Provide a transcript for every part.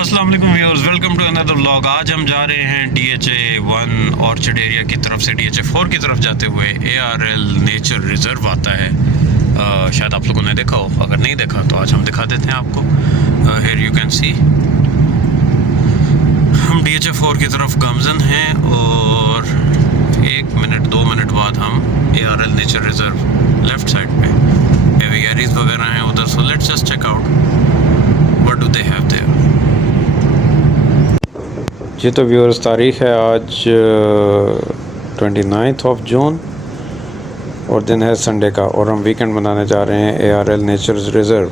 अस्सलाम वालेकुम viewers, welcome to another vlog. आज हम जा रहे हैं DHA 1 ऑर्चर्ड एरिया की तरफ से DHA 4 की तरफ जाते हुए ARL नेचर रिज़र्व आता है। शायद आप लोगों ने देखा हो, अगर नहीं देखा तो आज हम दिखा देते हैं आपको। हियर यू कैन सी हम DHA 4 की तरफ गामजन हैं और 1 मिनट 2 मिनट बाद हम ARL nature reserve left side पे एविगेरीज वगैरह हैं उधर। So let's just check out what do they have there. जी तो व्यूअर्स, तारीख़ है आज 29 ऑफ जून और दिन है संडे का, और हम वीकेंड मनाने जा रहे हैं ARL नेचर रिज़र्व।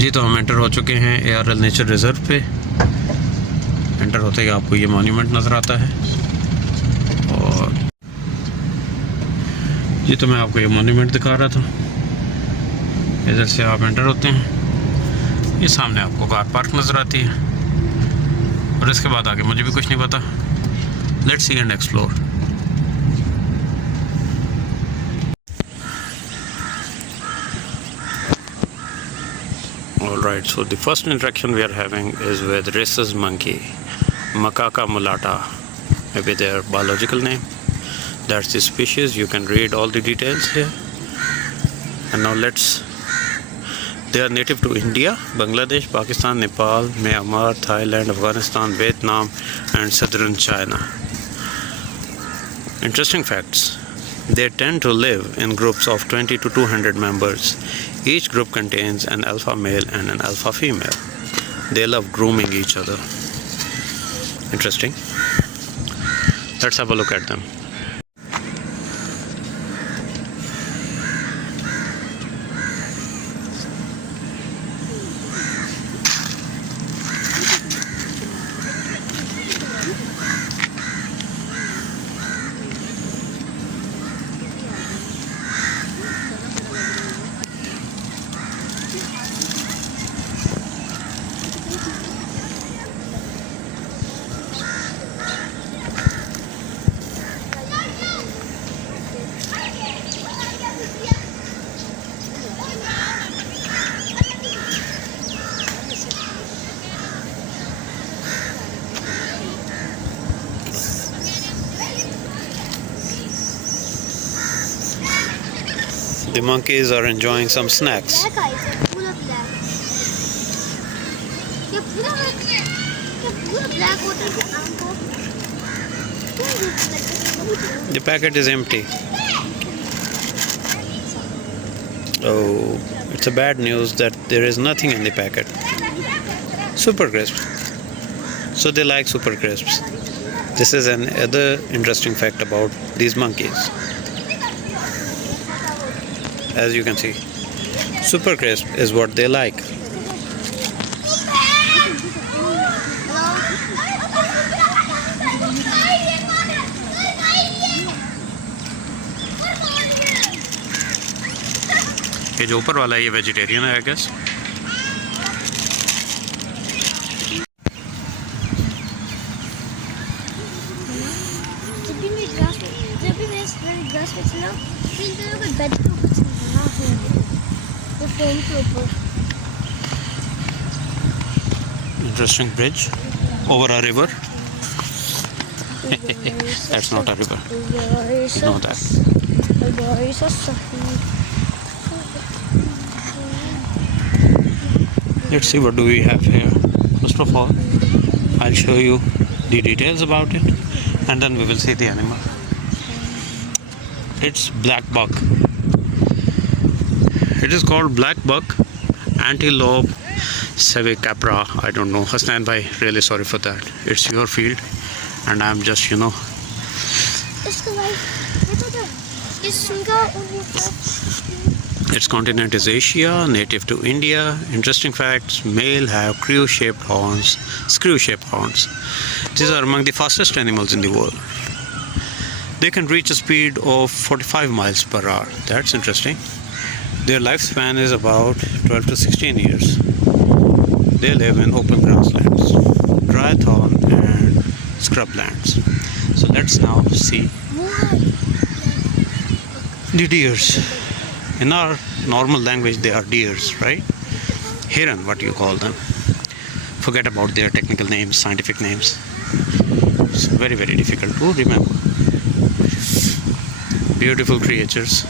जी तो हम एंटर हो चुके हैं ARL नेचर रिज़र्व पे। एंटर होते ही आपको ये मॉन्यूमेंट नज़र आता है, और जी तो मैं आपको ये मॉन्यूमेंट दिखा रहा था। इधर से आप एंटर होते हैं, ये सामने आपको कार पार्क नज़र आती है, और इसके बाद आगे मुझे भी कुछ नहीं पता। Let's see and explore. Alright, so the first interaction we are having is with rhesus monkey, Macaca mulatta, maybe their biological name. That's the species. You can read all the details here. And now they are native to India, Bangladesh, Pakistan, Nepal, Myanmar, Thailand, Afghanistan, Vietnam and southern China. Interesting facts. They tend to live in groups of 20 to 200 members. Each group contains an alpha male and an alpha female. They love grooming each other. Interesting. Let's have a look at them. The monkeys are enjoying some snacks. The packet is empty. Oh, it's a bad news that there is nothing in the packet. Super crisps. So they like super crisps. This is another interesting fact about these monkeys. As you can see, super crisp is what they like. ये जो ऊपर वाला है ये vegetarian है, I guess. Interesting bridge over a river. That's not a river. You know that. Let's see what do we have here. First of all, I'll show you the details about it, and then we will see the animal. It's black buck. It is called black buck, antelope sevicapra. I don't know. Hasnan bhai, really sorry for that. It's your field, and I'm just, Its continent is Asia, native to India. Interesting facts: male have screw-shaped horns. These are among the fastest animals in the world. They can reach a speed of 45 miles per hour. That's interesting. Their lifespan is about 12 to 16 years. They live in open grasslands, dry thorn and scrublands. So let's now see the deers. In our normal language, they are deers, right? Heron, what you call them. Forget about their technical names, scientific names. It's very, very difficult to remember. Beautiful creatures.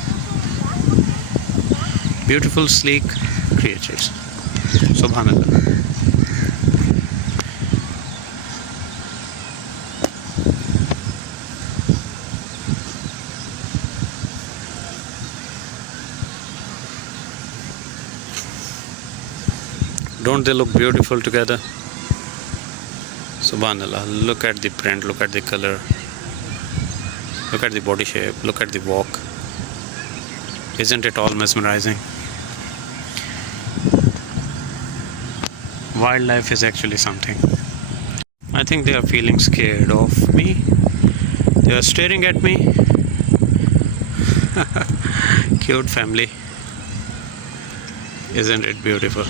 Beautiful, sleek creatures. Subhanallah. Don't they look beautiful together? Subhanallah. Look at the print, look at the color, look at the body shape, look at the walk. Isn't it all mesmerizing? Wildlife is actually something. I think they are feeling scared of me. They are staring at me. Cute family. Isn't it beautiful?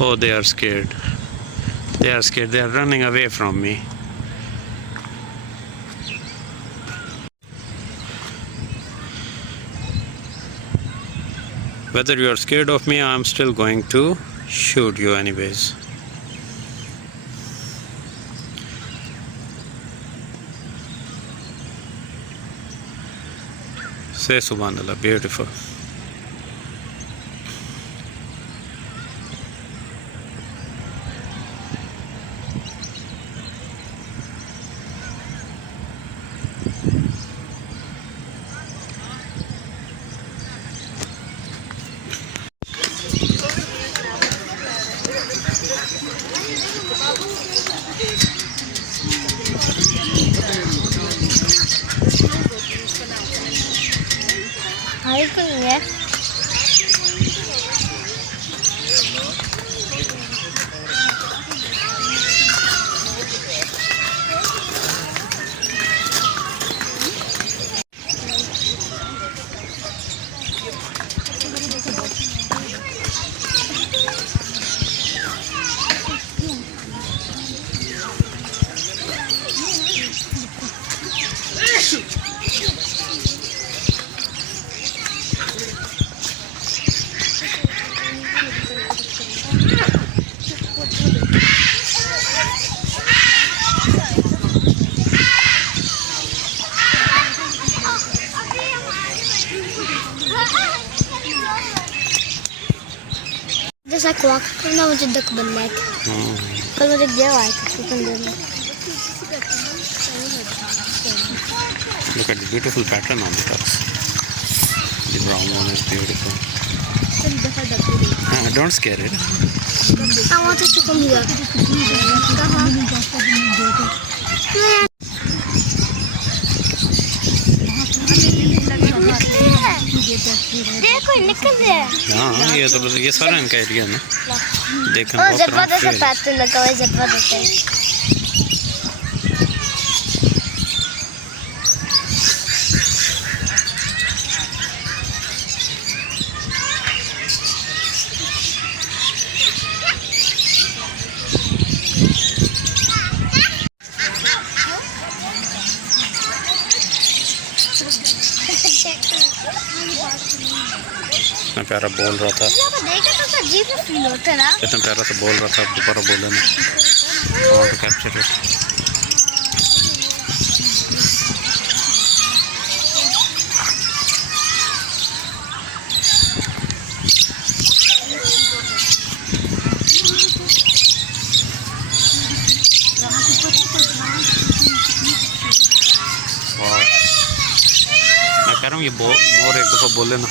Oh, they are scared. They are scared. They are running away from me. Whether you are scared of me, I am still going to shoot you anyways. Say Subhanallah, beautiful. है जैसा quack करना मुझे दुख बनना है कल मुझे गया हुआ है Look at the beautiful pattern on the ducks. The brown one is beautiful. Don't scare it. I wanted to come here. देखो निकल रहे हैं। हाँ ये सारा इनका एरिया ना देखना बहुत जबरदस्त पैटर्न लगा हुआ है जबरदस्त इतना प्यारा बोल रहा था इतना प्यारा सा बोल रहा था दोबारा बोले ना और कैप्चर इट मैं कह रहा हूँ ये मोर एक दफ़ा बोले ना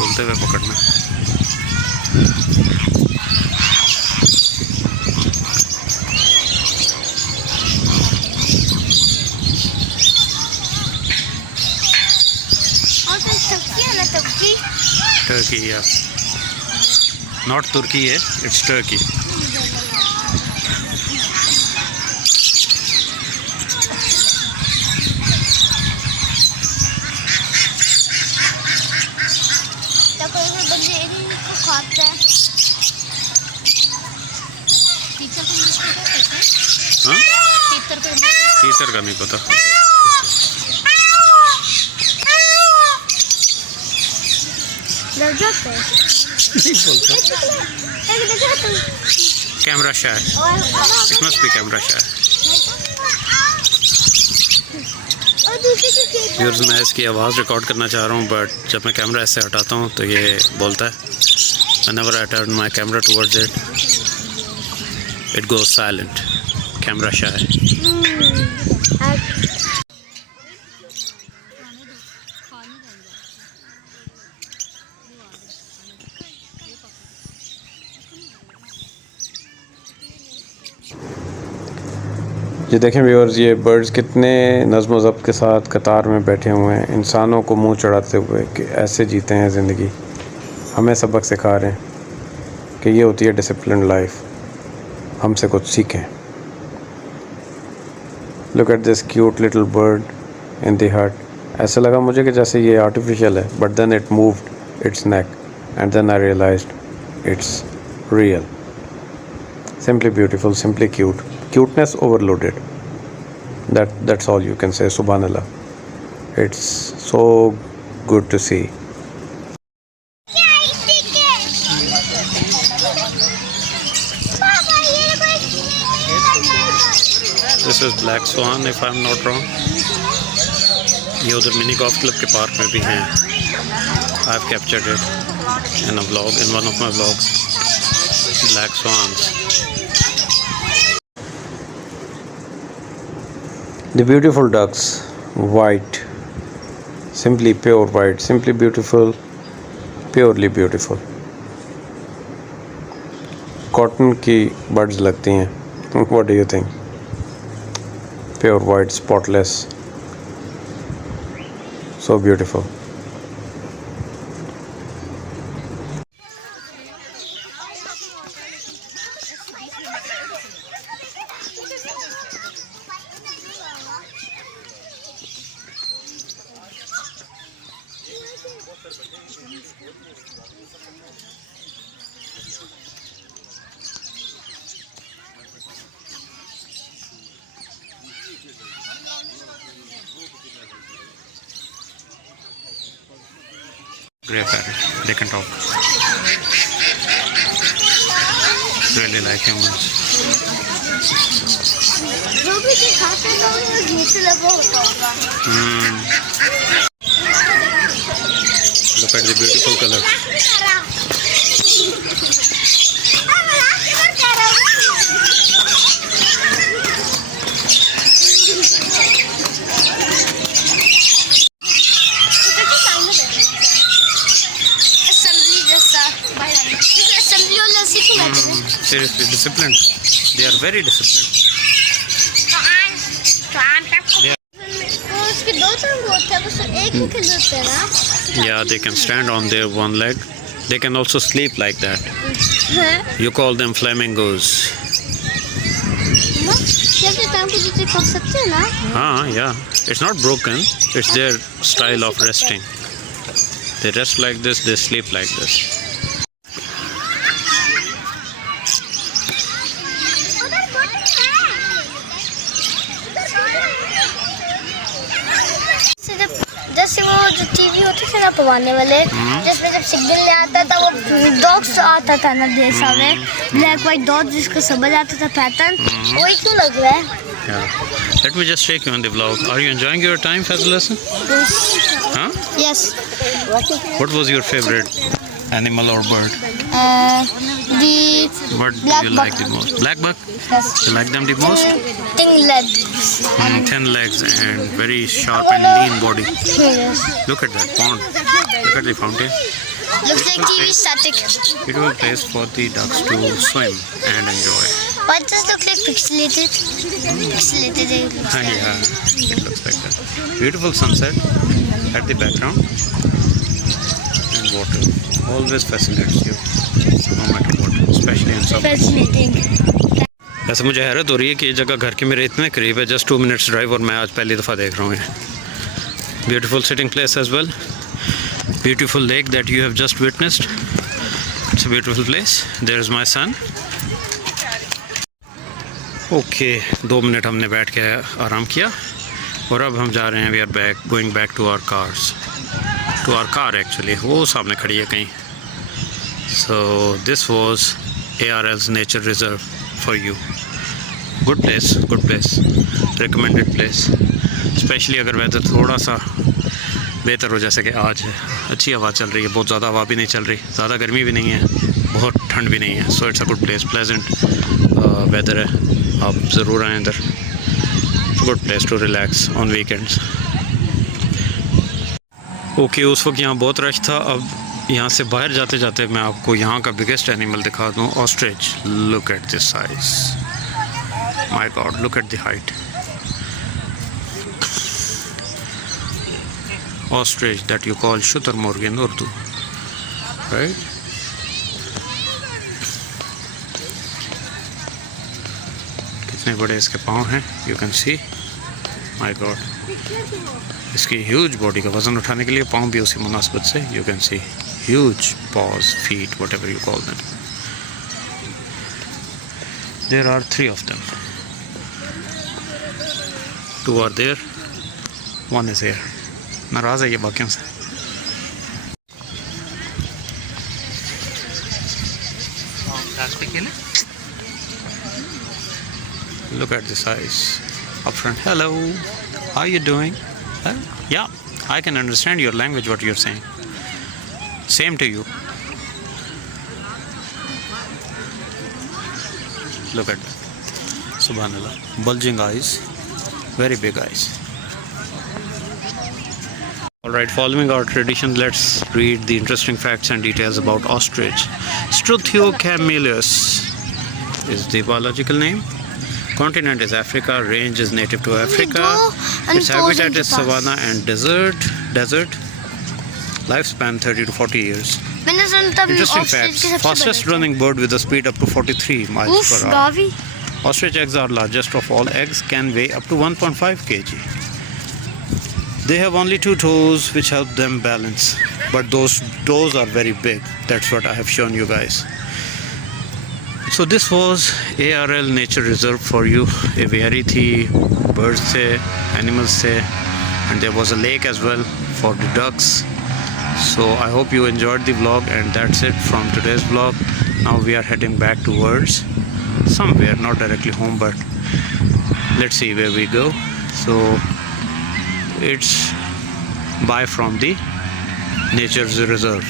बोलते हुए पकड़ना टर्की या नॉट तुर्की है इट्स टर्की खाते हैं टीचर को इंग्लिश में क्या कहते हैं? हाँ, टीचर को टीचर का नहीं पता। डर जाते हैं नहीं बोलता। Camera shy, it must be camera shy. Viewers, मैं इसकी आवाज़ रिकॉर्ड करना चाह रहा हूँ, बट जब मैं कैमरा ऐसे हटाता हूँ तो ये बोलता है। Whenever I turn my camera towards it, it goes silent. Camera shy. ये देखें व्यूअर्स, ये बर्ड्स कितने नज़्म व ज़ब्त के साथ कतार में बैठे हुए हैं, इंसानों को मुंह चढ़ाते हुए कि ऐसे जीते हैं ज़िंदगी। हमें सबक सिखा रहे हैं कि ये होती है डिसिप्लिन लाइफ, हमसे कुछ सीखें। Look at this cute little bird in the hut. ऐसा लगा मुझे कि जैसे ये आर्टिफिशियल है, but then it moved its neck and then I realized it's real. Simply beautiful, simply cute. Cuteness overloaded. That's all you can say. Subhanallah. It's so good to see. This is black swan, if I'm not wrong. ये उधर mini golf club के park में भी हैं. I've captured it in a vlog, in one of my vlogs. Black swans. The beautiful ducks, white, simply pure white, simply beautiful, purely beautiful. Cotton की birds लगती हैं. What do you think? Pure white, spotless, so beautiful. Grey parrot, they can talk. Really like humans. जो भी दिखाते हैं वो घींच लगा होता होगा। Look at the beautiful color. Seriously, disciplined. They are very disciplined. उसके दो टांग होते हैं, बस एक ही खिल होते हैं ना? Yeah, they can stand on their one leg. They can also sleep like that. You call them flamingos. जैसे टांग को जितने खा सकते हैं ना? हाँ, yeah. It's not broken. It's their style of resting. They rest like this. They sleep like this. जैसे वो जो टीवी होते थे ना पवाने वाले, जिसमें जब सिग्नल ले आता था वो डॉग्स आता था ना देशा में, ब्लैक वाइट डॉग जिसको समझ आता था पैटर्न, वही क्यों लग रहा है? Yeah. Let me just take you on the vlog. Are you enjoying your time, Fazil Hassan? Huh? Yes. What was your favorite animal or bird? The What do black you like buck. the most? Black buck? Yes. You like them the most? Thing legs. Thin legs and very sharp and lean body. Yes. Look at that pond. Look at the fountain. Looks like TV static. It was a place for the ducks to swim and enjoy. Why does it look like pixelated? Pixelated. It looks like. Yeah, it looks like that. Beautiful sunset at the background and water. Always fascinates you, no matter what, especially in summer. Fascinating. वैसे मुझे हैरत हो रही है कि ये जगह घर के मेरे इतने करीब है, जस्ट 2 minutes ड्राइव, और मैं आज पहली दफ़ा देख रहा हूँ ये. Beautiful sitting place as well. Beautiful lake that you have just witnessed. It's a beautiful place. There's my son. Okay, 2 minute हमने बैठ के आराम किया और अब हम जा रहे हैं. We are back, going back to our cars. To our car actually. वो सामने खड़ी है कहीं. So this was ARL's nature reserve for you. Good place, good place. Recommended place. Especially अगर वेदर थोड़ा सा बेहतर हो, जैसे कि आज है. अच्छी हवा चल रही है, बहुत ज़्यादा हवा भी नहीं चल रही, ज़्यादा गर्मी भी नहीं है, बहुत ठंड भी नहीं है. So it's a good place, pleasant weather है. आप ज़रूर आएँ इधर. Good place to relax on weekends. Okay, उस वक्त यहाँ बहुत रश था. अब यहाँ से बाहर जाते जाते मैं आपको यहाँ का बिगेस्ट एनिमल दिखा दूँ. Ostrich. Look at this size. My God, look at the height. Ostrich that you call Shuturmurg in Urdu, right? कितने बड़े इसके पाँव हैं, you can see. My God, इसकी huge body का वज़न उठाने के लिए पाँव भी उसी मुनासिबत से, you can see huge paws, feet, whatever you call them. There are 3 of them. 2 are there, 1 is here. नाराज़ है ये बाकियों से. Look at this eyes up front. Hello, how are you doing? Yeah, I can understand your language, what you're saying. Same to you. Look at that. Subhanallah. Bulging eyes, very big eyes. Alright, following our tradition, let's read the interesting facts and details about ostrich. Struthiocamelus is the biological name. Continent is Africa. Range is native to Africa. Its habitat is savanna and desert. Lifespan 30 to 40 years. Interesting facts. Fastest running bird with a speed up to 43 miles per hour. Ostrich eggs are largest of all eggs, can weigh up to 1.5 kg. They have only 2 toes which help them balance, but those toes are very big. That's what I have shown you guys. So this was ARL Nature Reserve for you. Aviary thi, birds the, animals the, and there was a lake as well for the ducks. So I hope you enjoyed the vlog, and that's it from today's vlog. Now we are heading back towards somewhere, not directly home, but let's see where we go. So it's bye from the Nature Reserve.